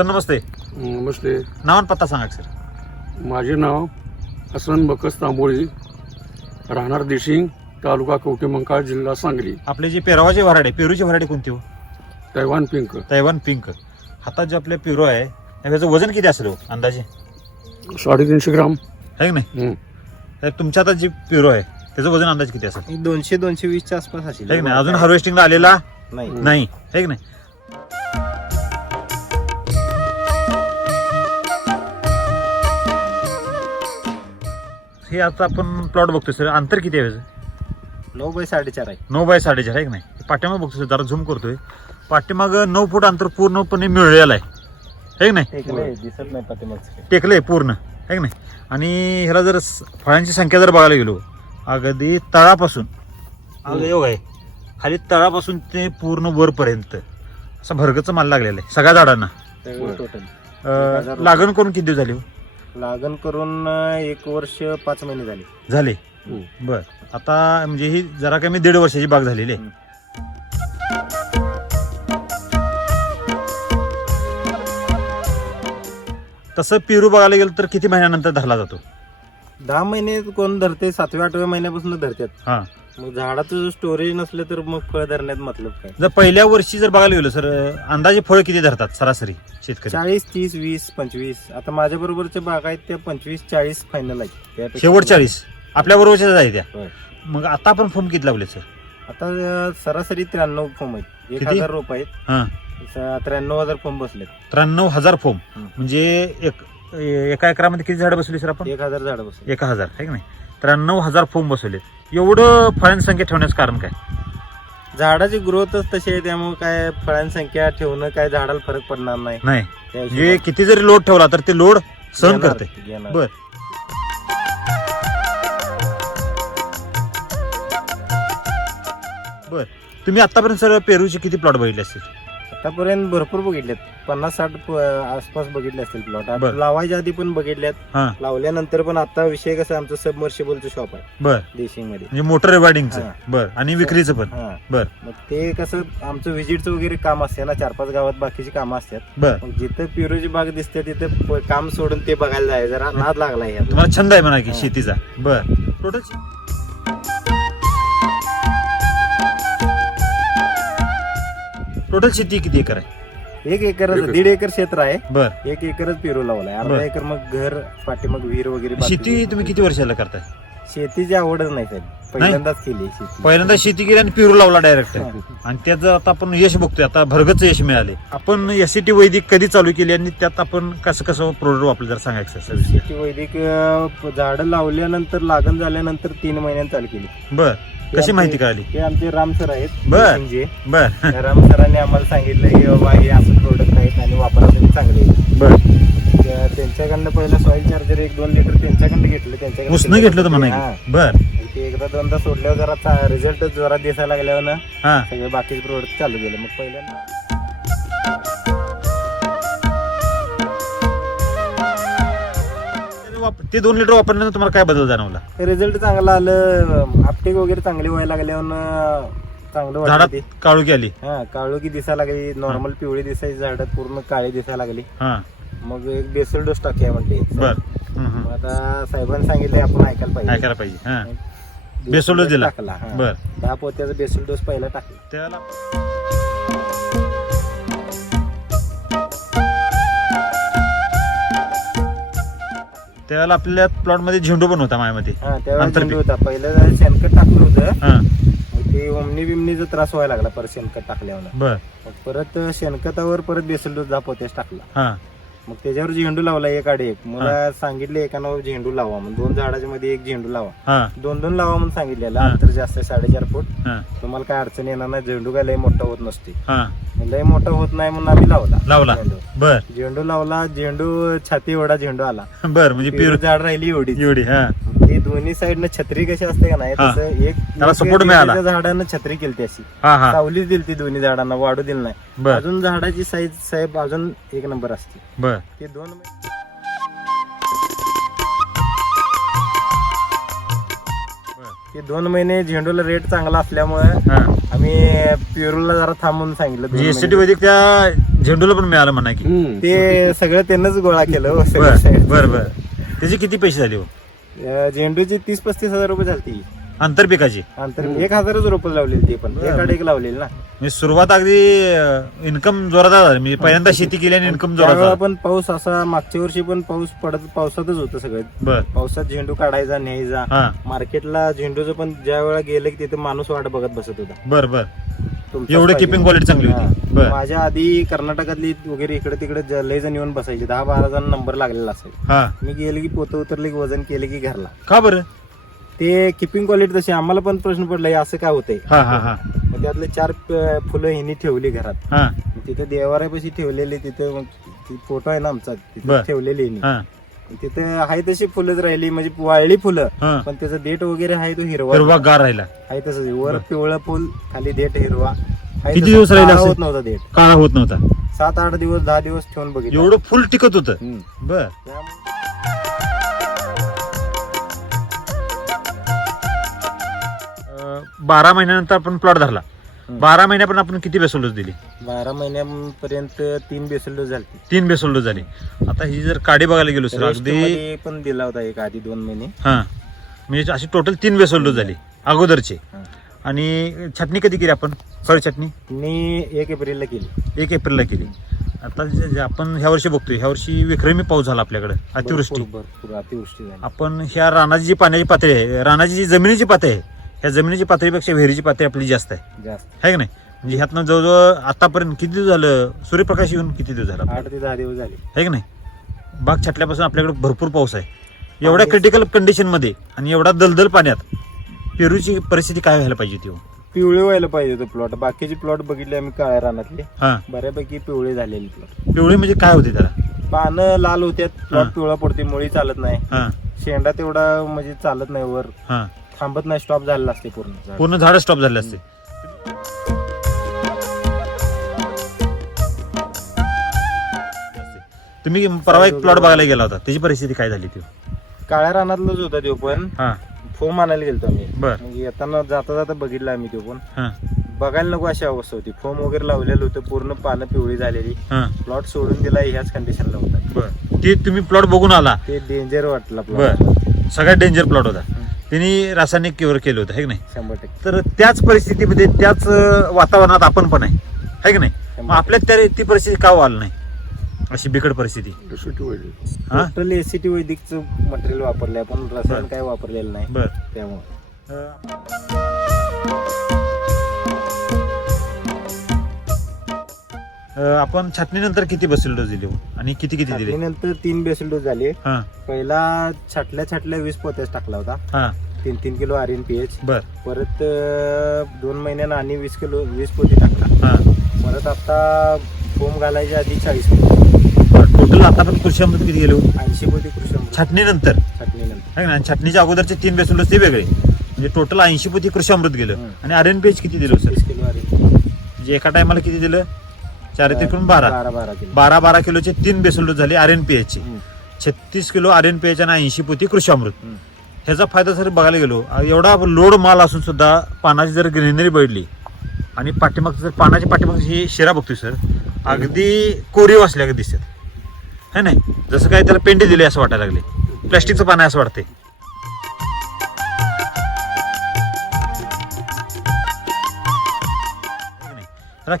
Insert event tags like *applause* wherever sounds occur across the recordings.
Sir नमस्ते. नमस्ते. नाव आणि पत्ता सांगा सर. माझे नाव हसन बकस तांबोळी राहणार देशिंग तालुका कवठेमंकाळ जिल्हा सांगली. आपले जे पेरवाचे व्हराडे पेरूची व्हराडी कोणती हो? Taiwan pink. Taiwan pink. हातात जे आपले पेरू आहे त्याचं वजन किती असेल हो अंदाजे? साडेतीनशे ग्राम. आहे की नाही? हं. तुमच्या आता जे पेरू आहे त्याचं वजन अंदाज किती असेल? दोनशे दोनशे वीसच्या आसपास असेल. आहे की नाही? अजून हार्वेस्टिंगला आलेला नाही. नाही. आहे की नाही? हे आता आपण प्लॉट बघतोय सर. अंतर किती आहे याचं? नऊ बाय साडेचार आहे. नऊ बाय साडेचार आहे की नाही? पाठीमाग बघतोय जरा झूम करतोय. पाठीमाग नऊ फूट अंतर पूर्णपणे मिळलेलं आहे. है की नाही? टेकले दिसत नाही पाठीमागचं टेकलंय पूर्ण. आहे की नाही? आणि ह्याला जर स- फळांची संख्या जर बघायला गेलो अगदी तळापासून अगदी एवढं आहे खाली तळापासून ते पूर्ण वरपर्यंत असं भरगचं माल लागलेलं आहे. सगळ्या झाडांना. टोटल लागण करून किती दिवस झाली हो? लागण करून एक वर्ष पाच महिने झाले. झाले? हं. बर. आता म्हणजे ही जरा कमी दीड वर्षाची बाग झालेली आहे. तसं पेरू बघायला गेलं तर किती महिन्यानंतर धरला जातो? दहा महिने कोण धरते? सातव्या आठव्या महिन्यापासून धरतात. हा. मग झाडाचं स्टोरेज नसलं तर मग फळ धरण्यात मतलब काय? जर पहिल्या वर्षी जर बघायला गेलो सर अंदाजे फळ किती धरतात सरासरी शेतकरी? चाळीस तीस वीस पंचवीस. आता माझ्या बरोबरच्या बाग आहेत त्या पंचवीस चाळीस फायनल आहेत. त्यापेक्षा- शेवट चाळीस. आपल्या बरोबरच्या आहे त्या. होय. मग आता आपण फॉर्म किती लावले सर? आता अं, सरासरी त्र्याण्णव फॉर्म आहेत. एक किती? हजार रोप आहेत. हा. स- त्र्याण्णव हजार फॉर्म बसलेत. त्र्याण्णव हजार फॉर्म हं. म्हणजे एक एका एकरामध्ये किती झाडं बसवली सर आपण? एक हजार झाड बसले एक हजार आहे की नाही? त्र्याण्णव हजार फॉर्म बसवलेत. एवढं फळांची संख्या ठेवण्याचं कारण काय? झाडाची ग्रोथच तशी आहे त्यामुळे काय फळांची संख्या ठेवणं काय झाडाला फरक पडणार नाही. त्या हिशोबाने. किती जरी लोड ठेवला तर ते लोड सहन करते. बर. बर. तुम्ही आतापर्यंत सर पेरूचे किती प्लॉट बघितले असतील? आतापर्यंत भरपूर बघितलेत. पन्नास साठ प- आसपास बघितले असतील प्लॉट बर. लावायच्या आधी पण बघितल्यात हा. लावल्यानंतर पण आता विषय कसा आमचं सबमर्शिबलचं शॉप आहे. बर. देशिंगमध्ये म्हणजे मोटर रिवार्डिंगचं. बर. आणि विक्रीचं पण. हा. बर. मग ते कसं आमचं व्हिजिटचं वगैरे काम असते ना चार पाच गावात बाकीची कामं असतात. बर. मग जिथं पिरोची बाग दिसते तिथं प- काम सोडून ते बघायला जाय जरा नाद लागला यात तुम्हाला छंद आहे म्हणा की हा. शेतीचा. बर. टोटल टोटल शेती किती एकर आहे? एक एकर. दीड एकर. क्षेत्र आहे. बर. एक एकरच पेरू लावलाय. अर्धा बर. एकर मग घर पाठीमाग विहीर वगैरे. शेती तुम्ही किती वर्षाला करताय? शेतीची आवडच नाही साहेब. पहिल्यांदाच केली शेती. पहिल्यांदा शेती केली आणि पेरू लावला डायरेक्ट हा. आणि त्याचं आता आपण यश बघतोय. आता भरगच यश मिळाले. आपण एस टी वैदिक कधी चालू केली आणि त्यात आपण कसं कसं प्रोडक्ट वापरलं जर सांगायचं सर विषय शेती वैदिक अं, झाडं लावल्यानंतर लागण झाल्यानंतर तीन महिन्यांनी चालू केली. बर. ते कशी माहिती कळाली ते आमचे राम सर आहेत बर. देशिंगचे. बर राम सरांनी आम्हाला सांगितलं की बाबा हे असं प्रोडक्ट आहेत आणि वापरा तुम्ही चांगले आहेत. बर त्या- त्यांच्याकडनं पहिलं सॉइल चार्जर एक दोन लिटर त्यांच्याकडनं घेतलं त्यांच्याकडनं उसनं घेतलं तर हा. म्हणा बर ते एकदा दोनदा सोडल्यावर जरा रिझल्ट जरा दिसायला लागल्यावर ना हा सगळे बाकीचे प्रोडक्ट चालू केले मग पहिल्यांदा वाप- ते दोन लिटर वापरल्यानंतर तुम्हाला काय बदल जाणवला? रिझल्ट चांगला आलं आपटेक वगैरे चांगली व्हायला लागल्यावर चांगलं झाडात ते. काळुकी आली. हा काळोखी दिसायला लागली नॉर्मल पिवळी दिसायची झाड पूर्ण काळी दिसायला लागली. हा. मग एक बेसल डोस टाकूया म्हणते. बर. मग आता साहेबांनी सांगितले आपण ऐकायला पाहिजे. ऐकायला पाहिजे हा. बेसल डोस डोस दिला. टाकला हा. बर. दहा पोत्याचा बेसल डोस पहिला टाकला. त्याला त्यावेळेला आपल्या प्लॉटमध्ये झेंडू पण होता माझ्यामध्ये हा त्यावेळेस आंतरपीक. झेंडू होता. पहिलं जरा शेणखत टाकलं होतं. हा. मग ते ओमनी बिमनीचा त्रास व्हायला लागला परत शेणखत टाकल्यावर. बर. मग परत शेणखतावर परत बेसल दहा पोत्याच टाकला. हा. मग त्याच्यावर झेंडू लावला एक आड एक. मला सांगितले एका नाव झेंडू लावा मग दोन झाडाच्या मध्ये एक झेंडू लावा. हा. दोन दोन लावा म्हणून सांगितलेलं. अंतर जास्त आहे साडेचार फूट. हा. तुम्हाला काय अडचण येणार नाही. झेंडू काय लय मोठा होत नसते. हा. लय मोठा होत नाही म्हणून आम्ही लावला. लावला. झेंडू. बर. झेंडू लावला. झेंडू छाती एवढा झेंडू आला. बर म्हणजे पेरू पेरू झाड राहिली एवढी एवढी हा. दोन्ही साईडनं छत्री कशी असते का नाही हा. तसं एक त्याला support मिळाला. एका झाडानं छत्री केली ती अशी. हा हा. सावलीच दिली ती दोन्ही झाडांना वाढू दिली नाही. बर. अजून झाडाची साईज साहेब अजून एक नंबर असते. बर. ते दोन ते दोन महिने झेंडूला रेट चांगला असल्यामुळे हा. आम्ही प्युरोला जरा थांबून सांगितलं दोन एस टी महिने. वैदिक त्या झेंडूला पण मिळालं म्हणा की. ते सगळं त्यांनाच गोळा केलं हो, सगळं बर. बर बर. त्याचे किती पैसे झाले हो? अं, झेंडूची तीस पस्तीस हजार रुपये झालती. आंतरपिकाची अंतर एक हजारच रोपं लावलेली ते पण. एकाड एक लावलेली ना. म्हणजे सुरुवात अगदी इन्कम जोरादार झाली म्हणजे पहिल्यांदा शेती केली आणि इन्कम त्यावेळेला जोरादार पण पाऊस असा मागच्या वर्षी पण पाऊस पडत पावसातच होतं सगळं. बर. पावसात झेंडू काढायचा न्यायचा. हा. मार्केटला झेंडूचं पण ज्या वेळा गेलं की तिथे माणूस वाट बघत बसत होता. बर बर. एवढं पाहिजे. keeping quality चांगली होती. हा. बर. माझ्या आधी कर्नाटकातली वगैरे इकडे तिकडे ज- लय जण येऊन बसायचे. दहा बारा जण नंबर लागलेला असायचा. हा. मी गेले की पोतं उतरले की वजन केले की घरला. का बरं? ते किपिंग क्वालिटी तशी आम्हाला पण प्रश्न पडला हे असं काय होतंय? हा हा हा. मग त्यातले चार प- फुलं हिनी ठेवली घरात. हा. मग तिथे देवाऱ्यापाशी ठेवलेली तिथे मग ती फोटो आहे ना आमचा तिथे बर. ठेवलेली हिनी हा. तिथे आहे तशी फुलंच राहिली म्हणजे वाळली फुलं हा. पण त्याचं देठ वगैरे आहे तो हिरवा. हिरवा गार राहिला. आहे तसंच आहे. वर पिवळं फुल खाली देठ हिरवा. आहे किती तसं दिवस राहिला काळा असेल? होत नव्हता देठ. काळा होत नव्हता. सात आठ दिवस दहा दिवस ठेवून बघितलं. एवढं फुल टिकत होतं? हम्म. बर. त्यामुळे अं, बारा महिन्यानंतर आपण प्लॉट धरला. बारा महिन्यापर्यंत आपण किती बेसोल डोस दिली? बारा महिन्यापर्यंत तीन बेसल डोस झाली. तीन बेसोल डोस झाली. आता ही जर काडी बघायला गेलो सर अगदी पण दिला होता एक आधी दोन महिने. हा. म्हणजे अशी टोटल तीन बेसोल डोस झाली अगोदरचे. आणि छटणी कधी केली आपण? फळ छटणी? मी एक एप्रिलला केली. एक एप्रिलला केली. आता आपण ह्या वर्षी बघतोय ह्या वर्षी विक्रमी पाऊस झाला आपल्याकडे अतिवृष्टी. अतिवृष्टी आपण ह्या रानाची जी पाण्याची पातळी आहे रानाची जी जमिनीची पातळी आहे ह्या जमिनीची पातळीपेक्षा विहिरीची पातळी आपली जास्त आहे. जास्त. आहे की नाही? म्हणजे ह्यातनं जवळजवळ आतापर्यंत किती दिवस झालं? सूर्यप्रकाश येऊन किती दिवस झाला? आठ ते दहा दिवस झाले. आहे की नाही? बाग छाटल्यापासून आपल्याकडे भरपूर पाऊस आहे. एवढ्या क्रिटिकल कंडिशनमध्ये आणि एवढा दलदल पाण्यात पेरूची परिस्थिती काय व्हायला पाहिजे ती हो? पिवळे व्हायला पाहिजे होते प्लॉट बाकीचे प्लॉट बघितले आम्ही काळ्या रानातले. हा. बऱ्यापैकी पिवळे झालेले प्लॉट पिवळी म्हणजे काय होते त्याला? पानं लाल होत्यात प्लॉट. पिवळा पडते मुळी चालत नाही. हा. शेंडा तेवढा म्हणजे चालत नाही वर. हा. थांबत नाही स्टॉप झालेला असते पूर्ण झाड. पूर्ण झाड स्टॉप झाले असते. तुम्ही परवा एक प्लॉट बघायला गेला होता. त्याची परिस्थिती काय झाली ती? काळ्या रानातलाच होता तो पण. हा. फोम आणायला गेलतो आम्ही. बर. मग येताना जाता जाता बघितला आम्ही तो पण. हा. बघायला नको अशी अवस्था होती. फोम वगैरे लावलेलं होतं पूर्ण पानं पिवळी झालेली. हा. प्लॉट सोडून दिला ह्याच कंडिशनला होता. बर. ते तुम्ही प्लॉट बघून आला. ते डेंजर वाटला बर. सगळ्यात डेंजर प्लॉट होता. त्यांनी रासायनिक क्युअर केलं होतं है की नाही? शंभर टक्के. तर त्याच परिस्थितीमध्ये त्याच अं, वातावरणात आपण पण आहे. है की नाही? मग आपल्यात त्या ती परिस्थिती का आली नाही? अशी बिकट परिस्थिती. हा? टोटल एसीटी वैदिकचं मटेरियल वापरले आपण रसायन. काय वापरलेलं नाही. बर. त्यामुळे. अं, आपण छाटणीनंतर किती बसेल डोस दिले हो? आणि किती किती दिले? नंतर तीन बेसल डोस झाले. हा. पहिला छाटल्या छाटल्या वीस पोत्याच टाकला होता. हा. तीन तीन kilo R N P H. बर. परत अं, दोन महिन्यानं आणि वीस किलो वीस पोती टाकला. हा. परत आता फोम घालायच्या आधी चाळीस पोती. टोटल आतापर्यंत कृषी अमृत किती गेले हो? ऐंशी पोती कृषी अमृत छाटणीनंतर? छाटणीनंतर. है ना आणि छाटणीच्या अगोदरचे तीन बेसल डोस ते वेगळे. म्हणजे टोटल ऐंशी पोती कृषी अमृत गेलं. हम्म. आणि आर एन पी एच किती दिलं सर? वीस किलो आर एन म्हणजे एका टायमाला किती दिलं? चार त्रिकोण बारा. बारा बारा किलो. बारा बारा किलोचे तीन बेसल डोस झाले आर एन पी हम्म. छत्तीस kilo R N P H आणि ऐंशी पोती कृषी अमृत. हम्म. ह्याचा फायदा सर बघायला गेलो एवढा लोड माल असून सुद्धा पानाची जर ग्रीनरी बघितली आणि पाठीमागचं जर पानाची पाठीमागची ही शिरा बघतोय सर अगदी कोरीव असल्या दिसत है नाही? जसं काय त्याला पेंडी दिली असं वाटायला लागले. प्लॅस्टिकचं पान आहे असं वाटते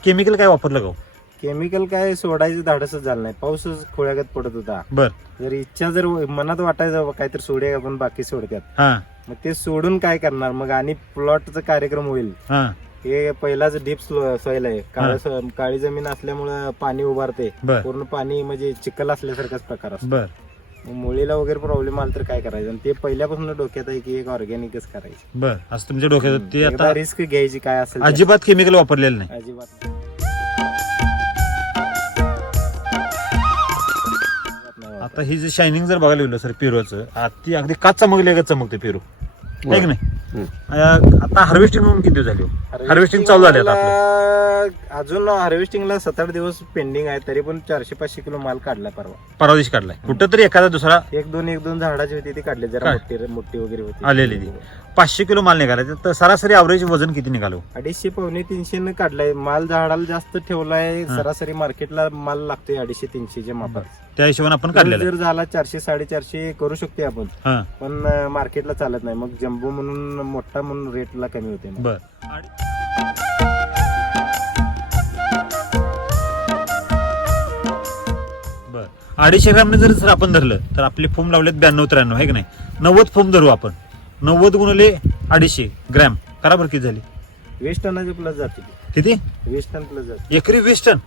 केमिकल काय वापरलं हो? केमिकल काय सोडायचं धाडसच झालं नाही. पाऊसच खोळ्यागत पडत होता. बर. जर इच्छा जर मनात वाटायचं बाबा काहीतरी सोडूया आपण बाकी सोडत्यात. हा. मग ते सोडून काय करणार? मग आणि प्लॉटचा कार्यक्रम होईल. हा. हे पहिलाच डीप सॉइल आहे. काळं स- काळी जमीन असल्यामुळं पाणी उभारते. बर. पूर्ण पाणी म्हणजे चिखल असल्यासारखाच प्रकार असतो. बर. मग मुळीला वगैरे प्रॉब्लेम आला तर काय करायचं? आणि ते पहिल्यापासून डोक्यात आहे की एक ऑर्गॅनिकच करायचं. बर. असं तुमच्या डोक्यात ते आता रिस्क घ्यायची काय असेल ते. अजिबात केमिकल वापरलेलं नाही. अजिबात नाही. आता ही जे शायनिंग जर बघायला गेलो सर पेरूचं ती अगदी काच चमकले का चमकते पेरू की नाही. अं, आता हार्वेस्टिंग म्हणून किती झाले हार्वेस्टिंग चालू झाले आता आपलं आपलं. अजून हार्वेस्टिंगला सात आठ दिवस पेंडिंग आहे तरी पण चारशे पाचशे किलो माल काढला परवा परवा दिवशी काढलाय कुठं तरी एखादा दुसरा एक दोन एक दोन झाडाची होती ती काढले जरा काय? मोठी मोठी वगैरे होती आलेली ती. पाचशे किलो माल निघाला. तर सरासरी अवरेज वजन किती निघालो? अडीचशे पावणे तीनशे न काढलाय. माल झाडाला जास्त ठेवलाय. सरासरी मार्केटला माल लागतोय अडीचशे तीनशेच्या मापात. त्या हिशोबाने आपण काढलेला जर झाला चारशे साडेचारशे करू शकते आपण. हा. पण मार्केटला चालत नाही. मग जम्बो म्हणून मोठा म्हणून रेटला कमी होते मग. बर. बर. अडीचशे ग्रामने जर जर आपण धरलं तर आपले फोम लावलेत ब्याण्णव त्र्याण्णव आहे की नाही? नव्वद फोम धरू आपण. नव्वद गुणले अडीचशे ग्रॅम. करा बरं किती झाली? वीस टनाचे प्लस जाते. किती? वीस टन प्लस जाते. एकरी वीस टन.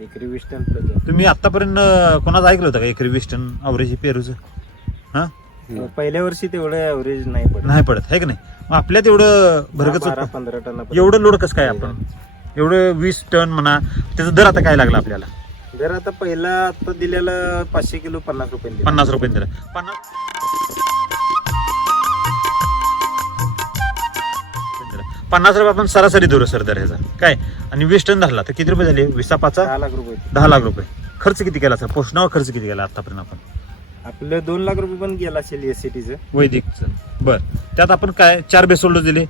एकरी वीस टन प्लस जाते. तुम्ही आतापर्यंत कोणाचं ऐकलं होतं का एकरी वीस टन अवरेज पेरूचं? हा? हम्म. पहिल्या वर्षी तेवढं ऍव्हरेज नाही पडत. नाही पडत आहे की नाही? मग आपल्यात एवढं भरगच बारा पंधरा टन एवढं लोड कसं काय आपण? एवढं वीस टन म्हणा त्याचा दर आता काय लागला आपल्याला? जर आता पहिला आता दिलेलं पाचशे किलो पन्नास रुपये. पन्नास रुपये दिलं. पन्नास पन्नास रुपये आपण सरासरी धरू सर दर ह्याचा काय? आणि वीस टन धरला तर किती रुपये झाले? वीसा पाचा दहा लाख रुपये. दहा लाख रुपये. खर्च किती केला सर? पोषणावर खर्च किती केला आतापर्यंत आपण? आपलं दोन लाख रुपये पण गेला असेल एस सी टीचं वैदिकचं बर. त्यात आपण काय? चार बेसोल्ड दिले.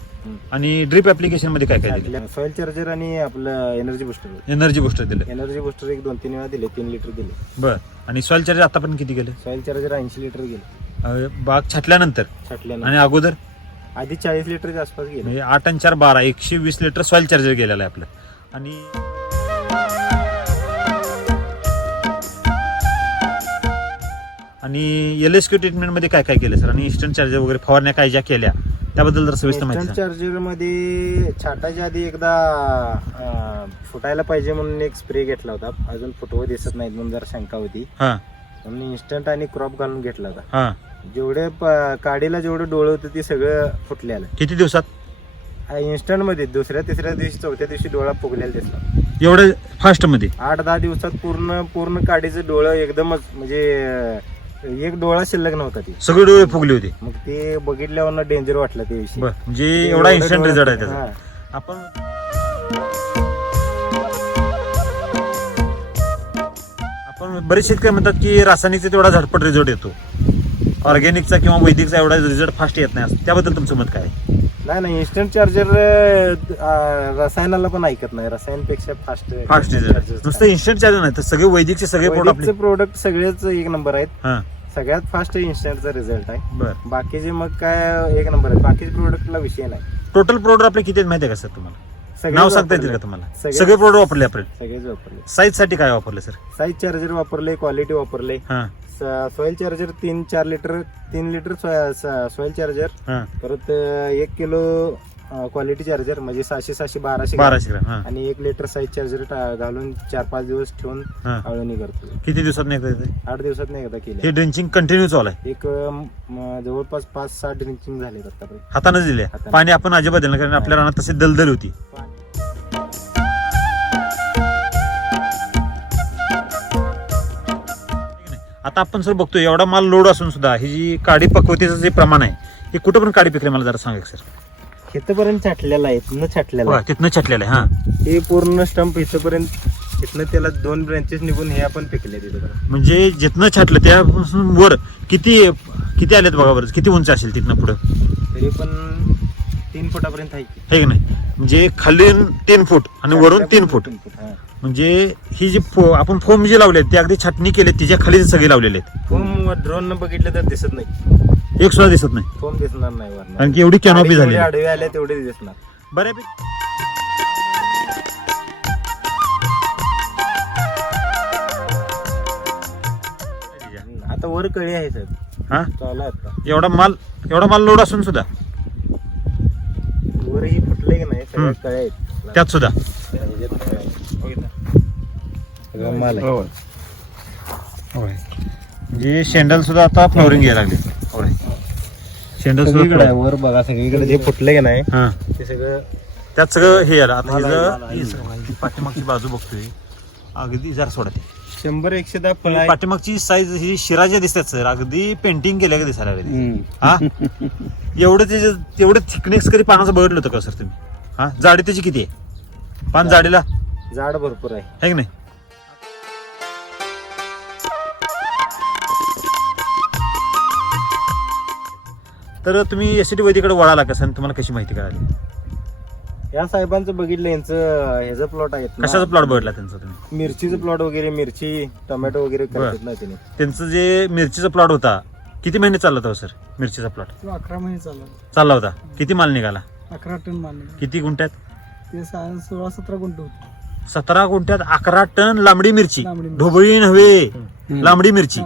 आणि ड्रिप ऍप्लिकेशनमध्ये काय काय दिले? सॉइल चार्जर आणि आपलं एनर्जी बुस्टर एनर्जी बुस्टर दिले. एनर्जी बुस्टर एक दोन तीन वेळा दिले. तीन लिटर दिले. बर. आणि सॉइल चार्जर आतापर्यंत किती गेले? सॉइल चार्जर ऐंशी लिटर गेले. अं, बाग छाटल्यानंतर. छाटल्यानं आणि अगोदर? आधी चाळीस लिटरच्या आसपास गेले. म्हणजे आठ आणि चार बारा एकशे वीस लिटर सॉइल चार्जर गेलेलं आहे आपलं. आणि आणि एल एस क्यू ट्रीटमेंटमध्ये काय काय केलं सर आणि इन्स्टंट चार्जर वगैरे फवारण्या काय ज्या केल्या त्याबद्दल जर सविस्तर माहिती सांगा. चार्जरमध्ये छाटाच्या आधी एकदा अं, फुटायला पाहिजे म्हणून एक स्प्रे घेतला होता. अजून फुटवं दिसत नाहीत म्हणून जरा शंका होती. हा. म्हणून इन्स्टंट आणि क्रॉप घालून घेतला होता. हा. जेवढे प- काडीला जेवढं डोळं होतं ते सगळं फुटलेलं. किती दिवसात? इन्स्टंटमध्ये दुसऱ्या तिसऱ्या दिवशी चौथ्या दिवशी डोळा फुगलेला दिसला. एवढं फास्टमध्ये आठ दहा दिवसात पूर्ण पूर्ण काडीचं डोळं एकदमच म्हणजे अं, एक डोळा शिल्लक नव्हता ती. सगळे डोळे फुगले होते. मग ते बघितल्यावर डेंजर वाटलं ते विषय. बर म्हणजे एवढा इन्स्टंट रिझल्ट आहे त्याचा. हा. आपण आपण बरेच शेतकरी म्हणतात की रासायनिकचा तेवढा झटपट रिझल्ट येतो. ऑर्गॅनिकचा किंवा वैदिकचा एवढा रिझल्ट फास्ट येत नाही त्याबद्दल तुमचं मत काय? नाही नाही इन्स्टंट चार्जर रसायनाला पण ऐकत नाही. रसायनपेक्षा फास्ट फास्ट रिझल्ट नुसतं इन्स्टंट चार्जर नाही तर सगळे वैदिकचे सगळे प्रोडक्ट प्रोडक्ट सगळेच एक नंबर आहेत. सगळ्यात फास्ट इन्स्टंटचा रिझल्ट आहे. बाकीचे मग काय एक नंबर आहेत. बाकीचे प्रोडक्टला विषय नाही. टोटल प्रोडक्ट आपले किती माहिती आहे का सर तुम्हाला? नाव सांगता. येतील का तुम्हाला? सगळे- प्रोडक्ट वापरले आपण सगळेच वापरले. साईजसाठी काय वापरले सर साईज चार्जर वापरले क्वालिटी वापरले. सॉइल चार्जर तीन चार लिटर तीन लिटर सॉइल चार्जर हा. परत एक किलो क्वालिटी चार्जर म्हणजे सहाशे सहाशे बाराशे. बाराशे ग्राम हा. आणि एक लिटर साईज चार्जर घालून चार पाच दिवस ठेवून हा. आळवणी करतो. किती दिवसात नाही येते? आठ दिवसात नाही एकदा केले. हे ड्रिंचिंग कंटिन्यू चालू आहे. एक अं, म, जवळपास पाच सहा ड्रिंकिंग झाले आतापर्यंत. हाताने दिले. हाताने. पाणी आपण अजिबात दिलं नाही, कारण आपल्या रानात तशी दलदल होती. आता आपण सर बघतो एवढा माल लोड असून सुद्धा ही जी काडी पकवतीचं जे प्रमाण आहे हे कुठं पण काडी पिकले मला जरा सांगा सर इथपर्यंत छाटलेला आहे न छाटलेला आहे. तिथनं छाटलेलं आहे हा. हे पूर्ण स्टंप इथपर्यंत इथनं त्याला दोन ब्रँचेस निघून हे आपण पिकले तिथं म्हणजे जिथनं छाटलं त्यापासून वर किती किती आलेत बघा बरं किती उंच असेल तिथनं पुढं? तरी पण तीन फुटापर्यंत आहे की. हे की नाही? म्हणजे खाली तीन फूट आणि वरून तीन फूट. हा. म्हणजे ही जी फो- आपण फोम जे लावले ते अगदी छाटणी केले तिच्या खाली सगळे लावलेले आहेत फोम ड्रोन न बघितलं तर दिसत नाही. एक सुद्धा दिसत नाही. फोम दिसणार नाही वरनं. कारण की एवढी कॅनॉपी जेवढे झाली आडवे आले तेवढे दिसणार. बऱ्यापैकी आता वर कळी आहे सर. हा? चालू आहे आता. एवढा माल एवढा माल लोड असून सुद्धा. वर ही फुटले की नाही सगळ्या हम्म. कळ्या आहेत. त्यात सुद्धा. माल आहे. हो. म्हणजे शेंडल सुद्धा आता फ्लॉवरिंग घ्यायला लागले. शेंडल सगळीकडे सुद्धा आहे, वर बघा सगळीकडे जे फुटले की नाही हा. ते सगळं त्यात सगळं हे आलं. आता हिचं-. हिचं- ही पाठीमागची बाजू बघतोय. अगदी जरा सोडा ते. शंभर एकशे दहा फळ आहे पाठीमागची साईज ही शिराच्या दिसतात सर अगदी पेंटिंग केल्या का दिसायला लागली. हम्म. हा? एवढं त्याचे एवढं थिकनेस कधी पानाचं बघितलं होतं का सर तुम्ही? हा? जाडी त्याची किती आहे? पान जाडीला? झाड भरपूर आहे. आहे की नाही? तर तुम्ही एस टी वैदिकडे वळाला कसं आणि तुम्हाला कशी माहिती कळाली? या साहेबांचं बघितलं यांचं ह्याचं प्लॉट आहेत. कशाचा प्लॉट बघितला त्यांचा तुम्ही? मिरचीचं प्लॉट वगैरे मिरची टोमॅटो वगैरे करतात ना त्यांनी त्यांचं जे मिरचीचा प्लॉट होता किती महिने चालला होता सर मिरचीचा प्लॉट तो अकरा महिने चालला चालला होता. किती माल निघाला? अकरा टन मानले किती गुंठ्यात? ते सोळा सतरा गुंठ होते. सतरा गुंठ्यात अकरा टन लांबडी मिरची. लांबडी मिरची. ढोबळी नव्हे. लांबडी मिरची.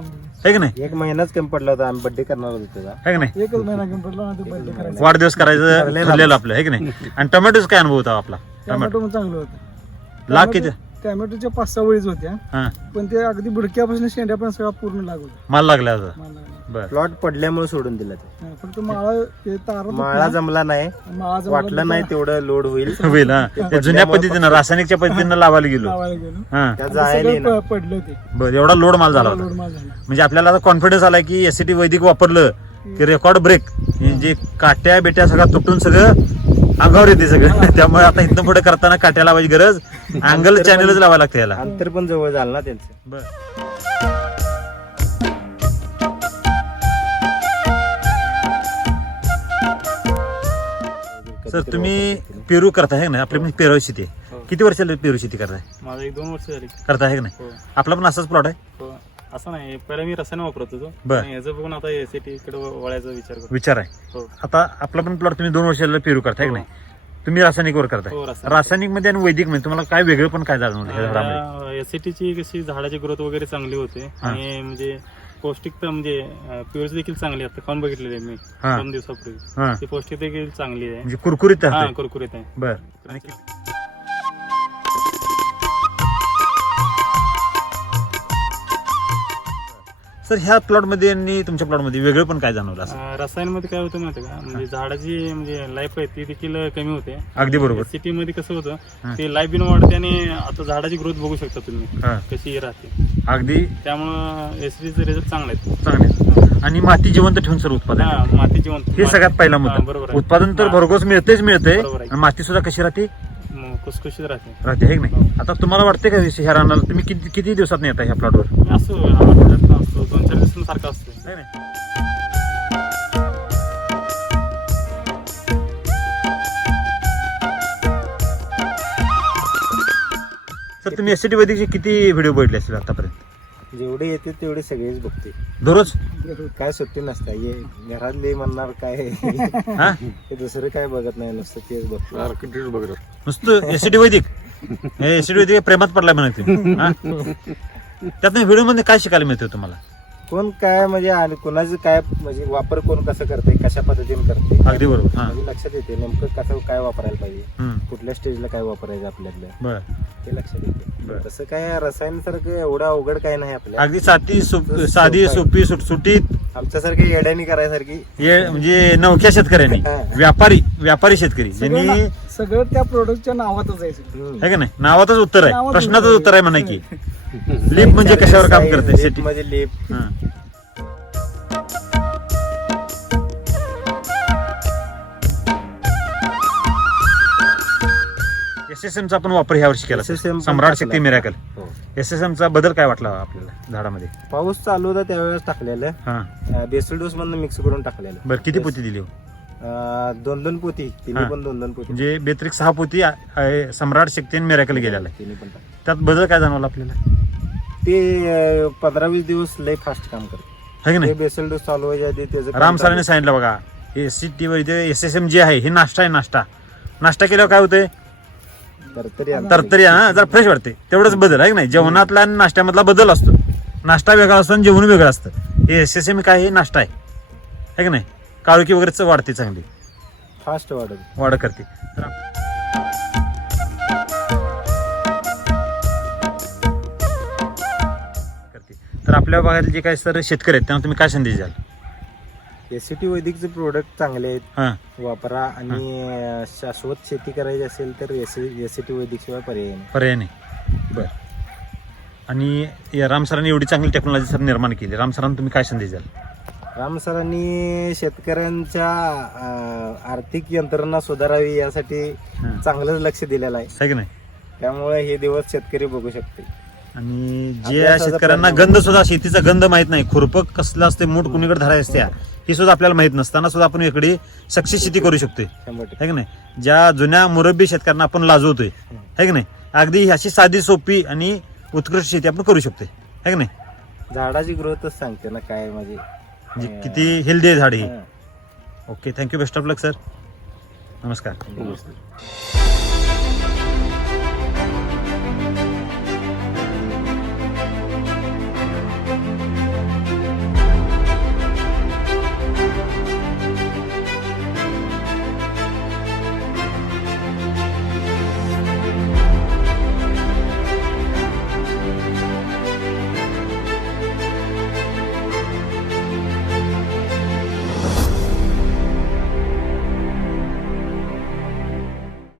आहे की नाही? एक महिनाच कमी पडला होता आम्ही बड्डे करणार होतो त्याचा आहे की नाही? एकच महिना घेऊन पडला ना ते बर्थडे करायचा वाढदिवस करायचं *laughs* ठरलेलं आपलं आहे की नाही? आणि टोमॅटोच काय अनुभव होता आपला? टोमॅटो. टोमॅटो चांगलं होतं. लाख किती? टोमॅटोच्या पाच सहा वळीच होत्या. हा. पण ते अगदी बुडक्यापासून शेंड्या पण सगळा पूर्ण लागू माल लागला होता. प्लॉट पडल्यामुळे सोडून दिला ते. फक्त माळा ते तारा माळा जमला नाही. माळा जमला वाटलं नाही तेवढं लोड होईल. *laughs* होईल हा. त्या जुन्या पद्धतीनं रासायनिकच्या पद्धतीनं लावायला गेलो. लावायला गेलो. हा. त्या आता जायला सगळं प- पडलं ते. बर एवढा लोड माल झाला होता. लोड माल झाला. म्हणजे आपल्याला आता कॉन्फिडन्स आला की एसटी वैदिक वापरलं की रेकॉर्ड ब्रेक जे काट्या बेट्या सगळं तुटून सगळं अंगावर येते सगळं. त्यामुळे आता इथनं पुढे करताना काट्या लावायची गरज. अँगल चॅनलच लावायला लागते याला. अंतर पण जवळ झालं ना त्यांचं. बर. सर तुम्ही पेरू करताय है ना? आपली म्हणजे पेरू शेती. आहे. हो. किती वर्षाला पेरू शेती करताय? माझा एक दोन वर्ष झाली. करताय है का नाही? हो. आपला पण असाच प्लॉट आहे? हो. असं नाही. पहिला मी रसायन वापरत होतो. बर. आणि बघून आता एसीटी कडे वळायचा विचार करतो. विचार आहे. हो. आता आपला पण प्लॉट तुम्ही दोन वर्षाला पेरू करताय का हो. नाही तुम्ही रासायनिक वर करताय. हो रासायनिक. रासायनिकमध्ये आणि वैदिकमध्ये तुम्हाला काय वेगळं पण काय जाणवलं ह्या झाडामध्ये? एसीटीची कशी झाडाची ग्रोथ वगैरे चांगली होते. हा. आणि म्हणजे पौष्टिकता म्हणजे प्युअर्स देखील चांगली आता खाऊन बघितलेली मी. हा. दोन दिवसापूर्वी. हा. ती पौष्टिक देखील चांगली आहे. म्हणजे कुरकुरीत हा राहते कुरकुरीत आहे. बर. आणि सर ह्या प्लॉटमध्ये आणि तुमच्या प्लॉटमध्ये वेगळं पण काय जाणवलं असं? रसायनमध्ये काय होतं माहिती का? म्हणजे झाडाची म्हणजे लाईफ आहे ती देखील कमी होते. अगदी बरोबर. सिटी मध्ये कसं. होतं ते लाईफ बिन वाढते आणि आता झाडाची ग्रोथ बघू शकता तुम्ही हा. कशी राहते. अगदी. त्यामुळं एसीटीचे रिझल्ट चांगले आहेत. चांगले आणि माती जिवंत ठेवून सर उत्पादन. हा मातीची वंत हे सगळ्यात पहिला हा, मुद्दा. बरोबर आहे. उत्पादन तर. भरघोस मिळतेच मिळते बरोबर आहे. आणि माती सुद्धा कशी राहते? म, खुसखुशीत राहते. राहते हे की नाही? आता तुम्हाला वाटते का रानाला तुम्ही किती किती दिवसात नाही येता ह्या प्लॉटवर आठवड्यातनं चार दिवसांसारखा असतो. सर तुम्ही एसटी वैदिकचे किती व्हिडिओ बघितले असतील आतापर्यंत? जेवढे येते तेवढे सगळेच बघते. दररोज? काय सुट्टी नसता ये घरातले म्हणणार काय? हा? हे दुसरं काय बघत नाही नुसतं तेच बघतो. सारखं तेच बघत नुसतं एसटी वैदिक? हे एसटी वैदिक प्रेमात पडलाय म्हणायचे त्यातनं व्हिडिओमध्ये काय शिकायला मिळतं तुम्हाला? कोण काय म्हणजे आणि कोणाचं काय म्हणजे वापर कोण कसं करते कशा पद्धतीने करते अगदी बरोबर. हा. म्हणजे लक्षात येते नेमकं कसं काय वापरायला पाहिजे हम्म. कुठल्या स्टेजला काय वापरायचं आपल्यातलं? बर. ते लक्षात बरं. येते तसं काय रसायन सारखं एवढं अवघड काय नाही आपल्या अगदी साधी सोप- साधी सोपी सुटसुटीत आमच्यासारखी येड्यानी करायसारखी. हे म्हणजे नवख्या शेतकऱ्यांनी. हा. व्यापारी व्यापारी शेतकरी. ज्यांनी सगळं ना- सगळं त्या प्रोडक्टच्या नावातच हम्म. आहे का नाही? नावातच उत्तर आहे. नावातच प्रश्नाचं उत्तर आहे. म्हणा की लिप म्हणजे कशावर काम करते? शेती म्हणजे लिप हा. एस एस चा आपण वापर ह्या वर्षी केला SSM सम्राट शक्ती. मिराकल हो. एस एस चा बदल काय वाटला आपल्याला झाडामध्ये पाऊस चालू होता त्यावेळेस टाकलेलं हा बेसल डोस मधून मिक्स करून टाकलेलं बर किती पोती दिली हो? दोन दोन पोती तिन्ही हा. पण दोन दोन पोती म्हणजे बेत्रिक सहा पोती आ- आहे, सम्राट शक्ती आणि मिराकल गेलेला आहे तिन्ही पण टाक. त्यात बदल काय जाणवला आपल्याला ते पंधरा वीस दिवस लय फास्ट काम करते है की ते नाही बेसल डोस चालू व्हायच्या आधी त्याचं काम राम चालू. सरांनी सांगितलं बघा एस सी टी वर एस एस एम जे आहे हे नाश्ता आहे नाश्ता नाश्ता केल्यावर काय होतंय तरतरी हा जरा फ्रेश वाटते. तेवढंच बदल आहे की नाही? जेवणातला आणि नाश्त्यामधला बदल असतो. नाश्ता वेगळा असतो आणि जेवण वेगळं असतं. हे एस एस एम काय हे नाश्ता आहे. है की नाही? काळुकी वगैरे वाढते चांगली. फास्ट वाढत. वाढ करते. तर. तर आपल्या भागात जे काही सर शेतकरी आहेत त्यांना तुम्ही काय संदेश द्याल? एसीटी वैदिकचे प्रोडक्ट चांगले आहेत. वापरा आणि शाश्वत शेती करायची असेल तर एसीटी वैदिक शिवाय पर्याय नाही. पर्याय नाही. बर. आणि या राम सरांनी एवढी चांगली टेक्नॉलॉजी सर निर्माण केली. राम सरांना तुम्ही काय संदेश द्याल? राम सरांनी शेतकऱ्यांच्या आर्थिक यंत्रणा सुधारावी यासाठी. चांगलंच लक्ष दिलेलं आहे. नाही? त्यामुळे हे दिवस शेतकरी बघू शकते आणि जे शेतकऱ्यांना. गंध सुद्धा शेतीचा गंध माहीत नाही. खुरपक कसलं असते मूठ कुणीकडे धराय असत्या ही सुद्धा आपल्याला माहीत नसताना सुद्धा आपण इकडे सक्सेस शेती करू शकतोय. है की नाही? ज्या जुन्या मुरब्बी शेतकऱ्यांना आपण लाजवतोय. है की नाही? अगदी अशी साधी सोपी आणि उत्कृष्ट शेती आपण करू शकतोय. है की नाही? झाडाची ग्रोथच सांगते ना काय म्हणजे. किती हेल्दी आहे झाड ही. Okay thank you. Best of luck sir. नमस्कार.